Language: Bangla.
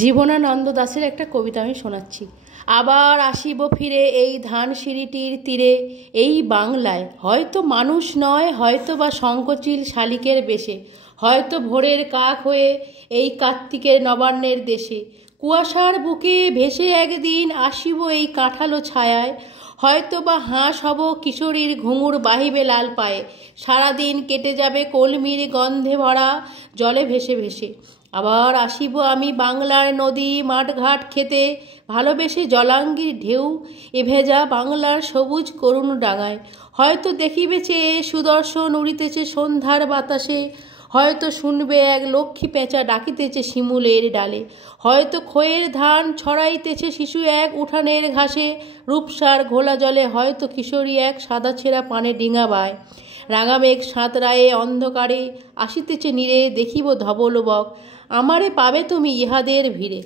জীবনানন্দ দাশের একটা কবিতা আমি শোনাচ্ছি। আবার আসিব ফিরে এই ধানসিঁড়িটির তীরে, এই বাংলায় হয়তো মানুষ নয়, হয়তো বা শঙ্খচিল শালিকের বেশে, হয়তো ভোরের কাক হয়ে এই কার্তিকের নবান্নের দেশে। কুয়াশার বুকে ভেসে একদিন আসিব এই কাঁঠালো ছায়ায়, হয়তো বা হাঁস হব কিশোরীর ঘুঙুর বাহিবে লাল পায়ে। সারাদিন কেটে যাবে কলমির গন্ধে ভরা জলে ভেসে ভেসে। আবার আসিব আমি বাংলার নদী মাঠঘাট খেতে, ভালোবেসে জলাঙ্গির ঢেউ এ ভেজা বাংলার সবুজ করুণ ডাঙায়। হয়তো দেখিবে চেয়ে সুদর্শন উড়িতেছে সন্ধ্যার বাতাসে, হয়তো শুনবে এক লক্ষ্মী পেঁচা ডাকিতেছে শিমুলের ডালে, হয়তো খয়ের ধান ছড়াইতেছে শিশু এক উঠানের ঘাসে রূপসার ঘোলা জলে, হয়তো কিশোরী এক সাদা ছেঁড়া পানে ডিঙা বায়। রাঙামেঘ সাঁতরায়ে অন্ধকারে আসিতেছে নীরে, দেখিব ধবল বক, আমারে পাবে তুমি ইহাদের ভিড়ে।